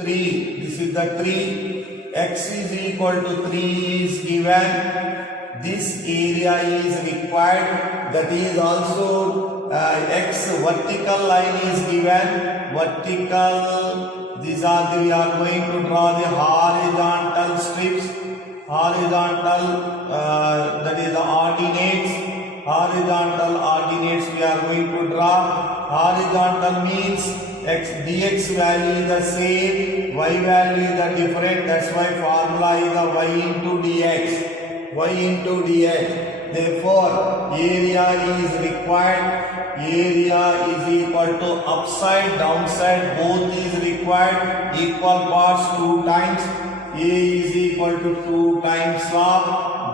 3. This is the 3. X is equal to 3 is given. This area is required. That is also X vertical line is given. Vertical. These are the, we are going to draw the horizontal strips. Horizontal, that is the ordinates. Horizontal ordinates we are going to draw. Horizontal means x dx value is the same, y value is the different. That's why formula is the y into dx. Y into dx. Therefore, area is required. Area is equal to upside, downside, both is required. Equal parts 2 times. A is equal to 2 times of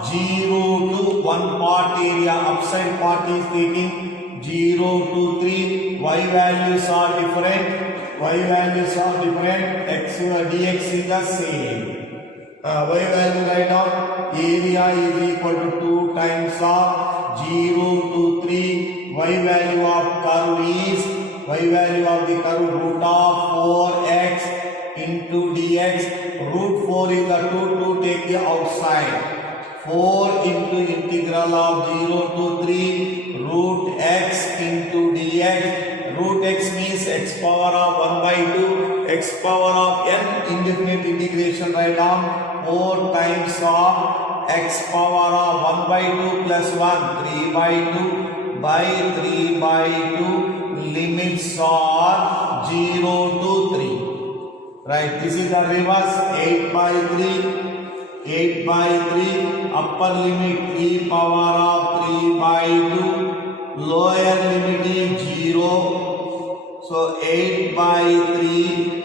0 to 1 part area. Upside part is taking 0 to 3. Y values are different. Y values are different. X dx is the same. Y value write down. Area is equal to 2 times of 0 to 3. Y value of curve is, y value of the curve root of 4x into dx. Root 4 is the 2 take the outside. 4 into integral of 0 to 3 root x into dx. Root x means x power of 1 by 2. X power of n indefinite integration right down. 4 times of x power of 1 by 2 plus 1. 3 by 2 by 3 by 2. Limits are 0 to 3. Right, this is the reverse. 8 by 3. 8 by 3. Upper limit 3 power of 3 by 2. Lower limit is 0. So 8 by 3.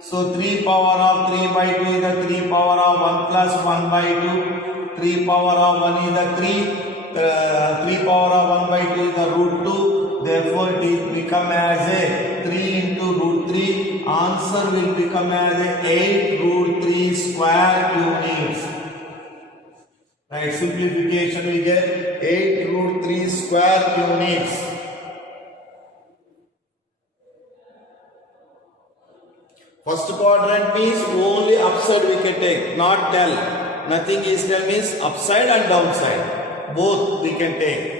So 3 power of 3 by 2 is the 3 power of 1 plus 1 by 2. 3 power of 1 is the 3. 3 power of 1 by 2 is the root 2. Therefore, it will become as a 3 into root 3. Answer will become as a 8 root 3 square units. Right, simplification we get 8 root 3 square units. First quadrant means only upside we can take, not tell. Nothing is tell means upside and downside. Both we can take.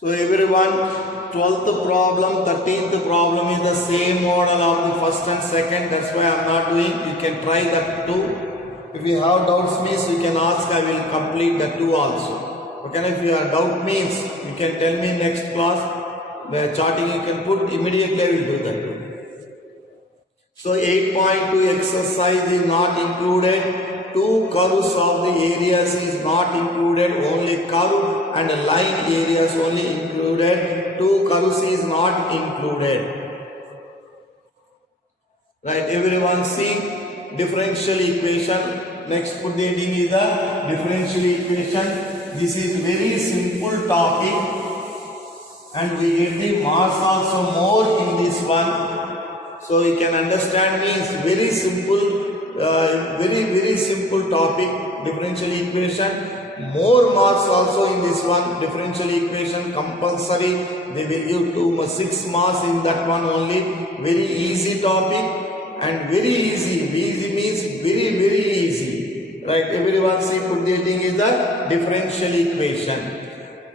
So everyone, 12th problem, 13th problem is the same model of the first and second. That's why I am not doing. You can try that too. If you have doubts means you can ask. I will complete that too also. Okay, if you have doubt means you can tell me next class. The charting you can put immediately. I will do that too. So 8.2 exercise is not included. 2 curves of the areas is not included. Only curve and line areas only included. 2 curves is not included. Right, everyone see differential equation. Next put the heading is the differential equation. This is very simple topic and we get the marks also more in this one. So you can understand means very simple. Very simple topic, differential equation. More marks also in this one. Differential equation compulsory. They will give 6 marks in that one only. Very easy topic and very easy. Easy means very easy. Right? Everyone see put the heading is the differential equation.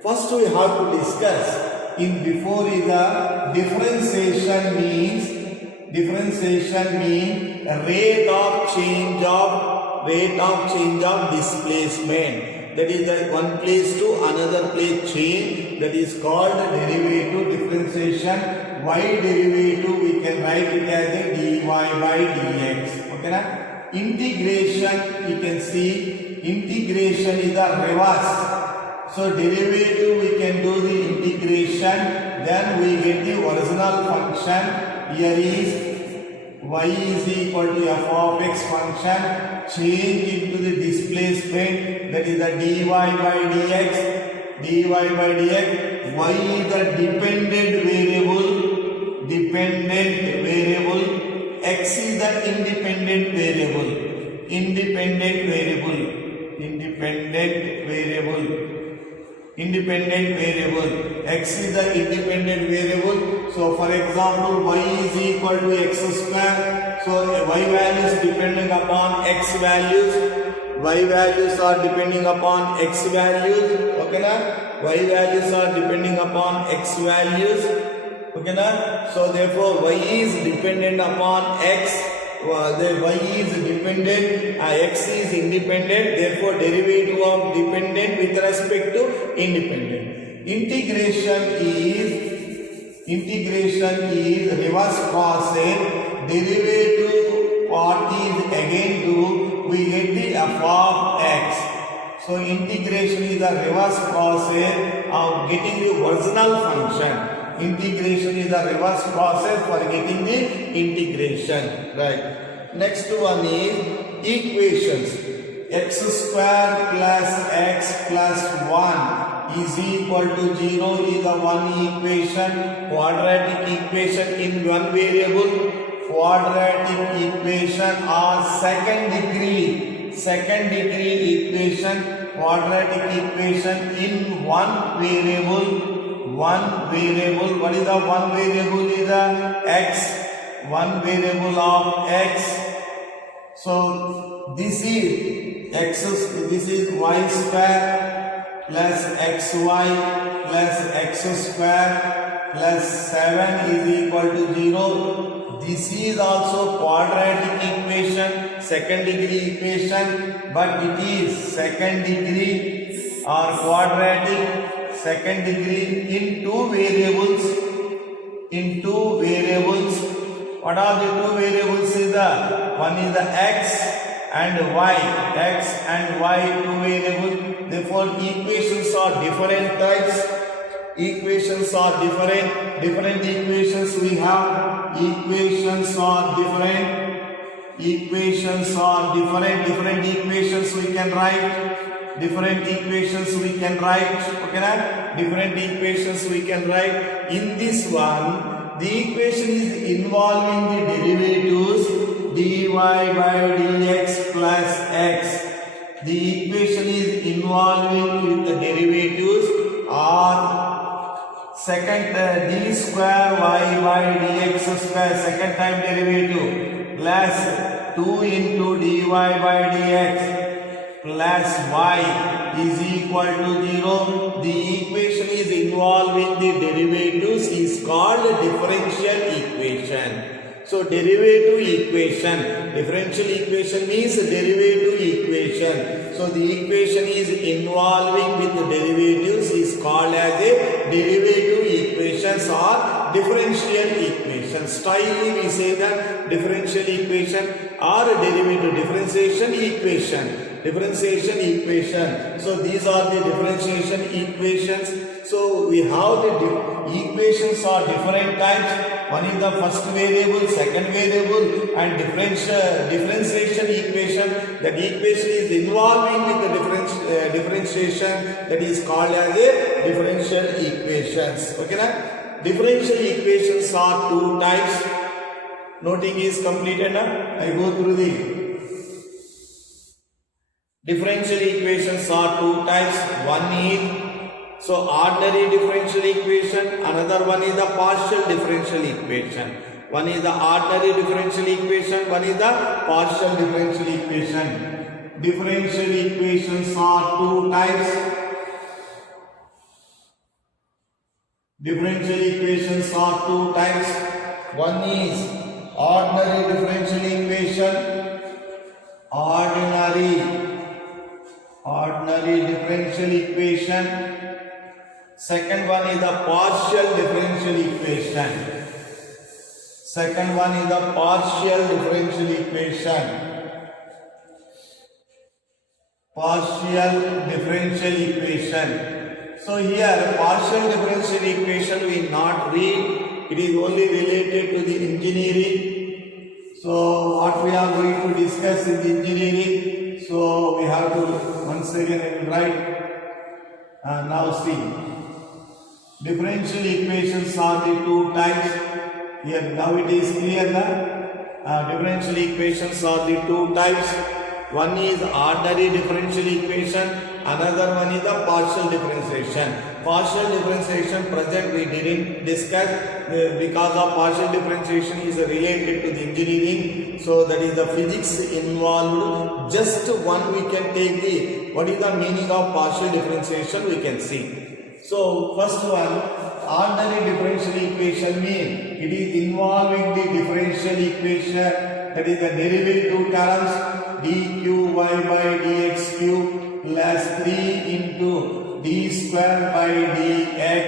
First we have to discuss. In before is the differentiation means. Differentiation means rate of change of displacement. That is the one place to another place change. That is called derivative differentiation. Y derivative we can write it as a dy by dx. Okay, na? Integration you can see. Integration is the reverse. So derivative we can do the integration. Then we get the original function. Here is y is equal to f of x function, change into the displacement, that is the dy by dx, y is the dependent variable, x is the independent variable. independent variable. X is the independent variable. So for example, y is equal to x square. So y values depending upon x values. Y values are depending upon x values. Okay na? Y values are depending upon x values. Okay na? So therefore y is dependent upon x. The y is dependent, x is independent, therefore derivative of dependent with respect to independent. Integration is reverse process. Derivative part is again to we get the f of x. So integration is the reverse process of getting the original function. Integration is the reverse process for getting the integration. Right. Next one is equations. X square plus x plus 1 is equal to 0 is the one equation. Quadratic equation in one variable. Quadratic equation or second degree equation. Quadratic equation in one variable. One variable. What is the one variable? Is the x. One variable of x. So this is x. This is y square plus xy plus x square plus 7 is equal to 0. This is also quadratic equation, second degree equation, but it is second degree or quadratic. Second degree in two variables. What are the two variables? Is the one is the x and y. X and y two variables. Therefore, equations are different types. Equations are different. Different equations we have. Equations are different. Equations are different. Different equations we can write. Different equations we can write. Okay na? Different equations we can write. In this one, the equation is involving the derivatives dy by dx plus x. The equation is involving with the derivatives or second d square y by dx square, second time derivative, plus 2 into dy by dx plus y is equal to 0. The equation is involving the derivatives is called differential equation. So derivative equation, differential equation means derivative equation. So the equation is involving with the derivatives is called as a derivative equations or differential equation. Style we say that differential equation or derivative differentiation equation. Differentiation equation. So these are the differentiation equations. So we have the equations are different types. One is the first variable, second variable, and differentiation equation. That equation is involving with the differentiation that is called as a differential equations. Okay na? Differential equations are two types. Noting is completed na? I go through the differential equations are two types. One is ordinary differential equation, another one is the partial differential equation. One is the ordinary differential equation, one is the partial differential equation. Differential equations are two types. Differential equations are two types. One is ordinary differential equation. Ordinary differential equation. Second one is the partial differential equation. Second one is the partial differential equation. Partial differential equation. So here partial differential equation we not read. It is only related to the engineering. So what we are going to discuss in the engineering. So we have to once again I will write. Now see. Differential equations are the two types. Here now it is clear that differential equations are the two types. One is ordinary differential equation, Another one is the partial differentiation. Partial differentiation present we didn't discuss because of partial differentiation is related to the engineering. So that is the physics involved. Just one we can take the what is the meaning of partial differentiation we can see. So first one, ordinary differential equation means it is involving the differential equation, that is the derivative terms dqy by dx cube plus 3 into d square by dx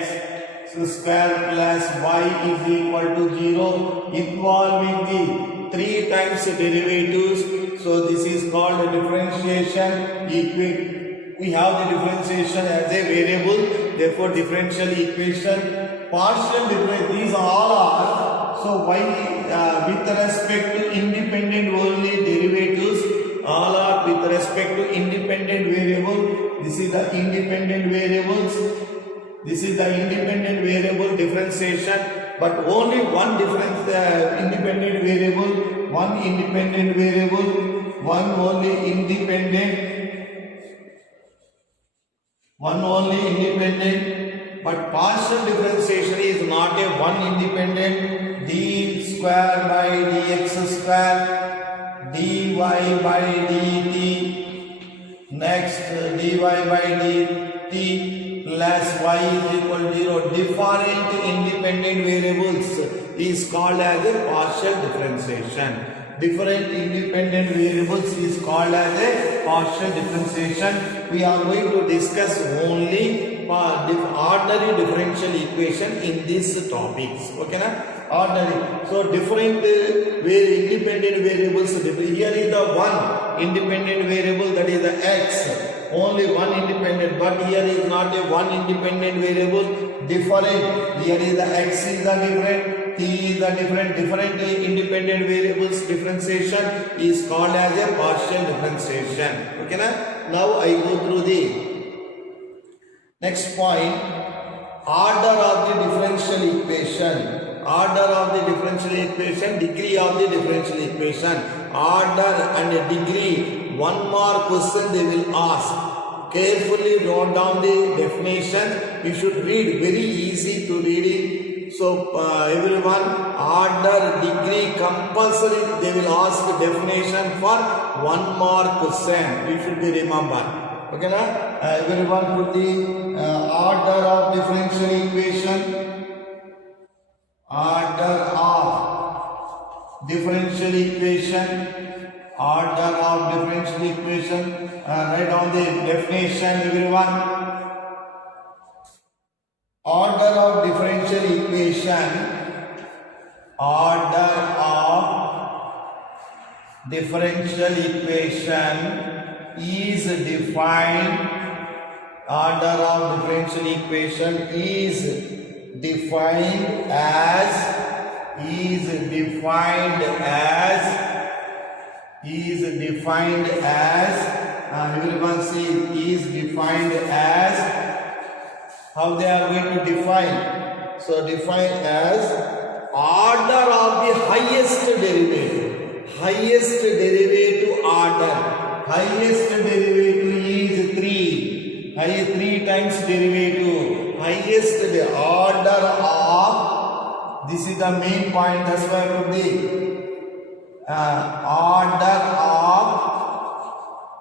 square plus y is equal to 0, involving the 3 times derivatives. So this is called differentiation equation. We have the differentiation as a variable, therefore differential equation. Partial difference, these all are, so y with respect to independent only derivatives, all are with respect to independent variable. This is the independent variables, this is the independent variable differentiation, but only one difference independent variable, one independent variable, one only independent, but partial differentiation is not a one independent. D square by dx square, dy by dt, next dy by dt plus y is equal to 0. Different independent variables is called as a partial differentiation. Different independent variables is called as a partial differentiation. We are going to discuss only ordinary differential equation in these topics. Okay na? Ordinary. So different independent variables. Here is the one independent variable, that is the x. Only one independent, but here is not a one independent variable. Different. Here is the x is the different. T is the different independent variables differentiation is called as a partial differentiation. Okay na? Now I go through the next point. Order of the differential equation. Order of the differential equation, degree of the differential equation. Order and degree. One more question they will ask. Carefully note down the definition. You should read, very easy to read it. So everyone, order, degree, compulsory they will ask definition for one more question. You should be remembered. Okay na? Everyone put the order of differential equation. Order of differential equation. Order of differential equation. Write down the definition, everyone. Order of differential equation. Order of differential equation is defined. Order of differential equation is defined as everyone see, is defined as, how they are going to define? So define as order of the highest derivative. Highest derivative order. Highest derivative is 3. 3 times derivative. Highest order of, this is the main point, that's why I put the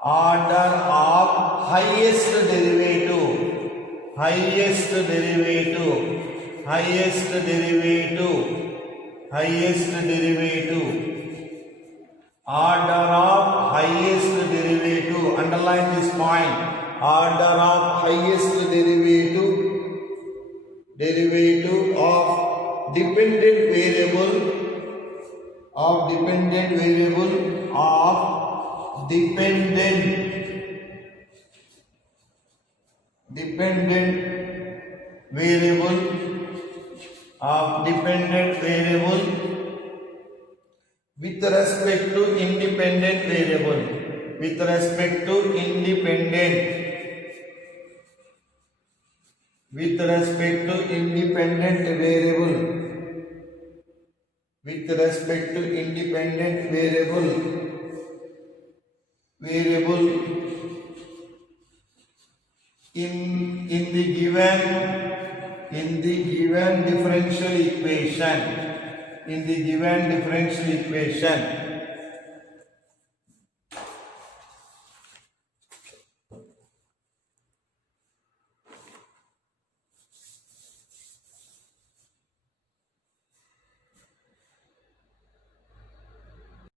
order of highest derivative. Highest derivative, highest derivative, highest derivative, order of highest derivative. Underline this point. Order of highest derivative, derivative of dependent variable, of dependent variable, of dependent variable, of dependent variable with respect to independent variable, with respect to independent, with respect to independent variable, with respect to independent variable, in the given differential equation,